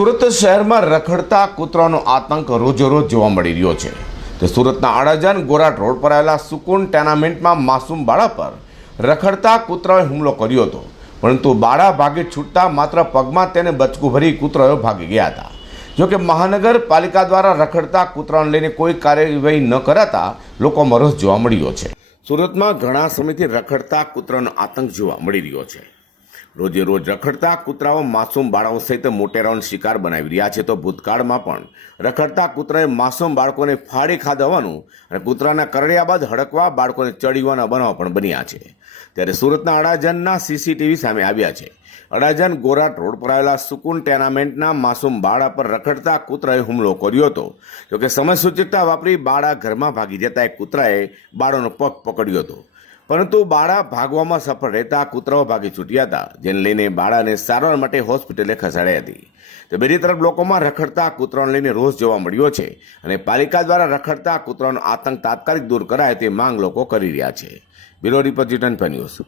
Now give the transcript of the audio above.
સુરત શહેરમાં રખડતા કૂતરાનો આતંક રોજેરોજ જોવા મળી રહ્યો છે. તો સુરતના અડાજણ ગોરાટ રોડ પર આવેલા સુકૂન ટેનામેન્ટમાં માસૂમ બાળા પર રખડતા કૂતરાએ હુમલો કર્યો હતો. પરંતુ બાળા ભાગે છૂટતા માત્ર પગમાં તેને બચકું ભરી કૂતરાઓ ભાગી ગયા હતા. જોકે મહાનગરપાલિકા દ્વારા રખડતા કૂતરાને લઈને કોઈ કાર્યવાહી ન કરાતા લોકોમાં રસ જોવા મળ્યો છે. સુરતમાં ઘણા સમયથી રખડતા કૂતરાનો આતંક જોવા મળી રહ્યો છે. રોજે રોજ રખડતા કૂતરાઓ માસૂમ બાળકો સહિત મોટેરાઓનો શિકાર બનાવી રહ્યા છે. તો ભૂતકાળમાં પણ રખડતા કૂતરાએ માસૂમ બાળકોને ફાડી ખાધા હોવાનું અને કૂતરાના કરડ્યા બાદ હડકવા બાળકોને ચડીવાના બનાવ પણ બન્યા છે. ત્યારે સુરતના અડાજણના સીસીટીવી સામે આવ્યા છે. અડાજણ ગોરાટ રોડ પર આવેલા સુકુન ટેનામેન્ટના માસૂમ બાળા પર રખડતા કૂતરાએ હુમલો કર્યો હતો. જોકે સમય સૂચકતા વાપરી બાળા ઘરમાં ભાગી જતા એક કૂતરાએ બાળાનો પગ પકડ્યો હતો. પરંતુ બાળા ભાગવામાં સફળ રહેતા કૂતરાઓ ભાગી છૂટ્યા હતા, જેને લઈને બાળાને સારવાર માટે હોસ્પિટલે ખસેડાઈ હતી. તો બીજી તરફ લોકોમાં રખડતા કૂતરાને લઈને રોષ જોવા મળ્યો છે અને પાલિકા દ્વારા રખડતા કૂતરાનો આતંક તાત્કાલિક દૂર કરાય તે માંગ લોકો કરી રહ્યા છે. Bureau report news.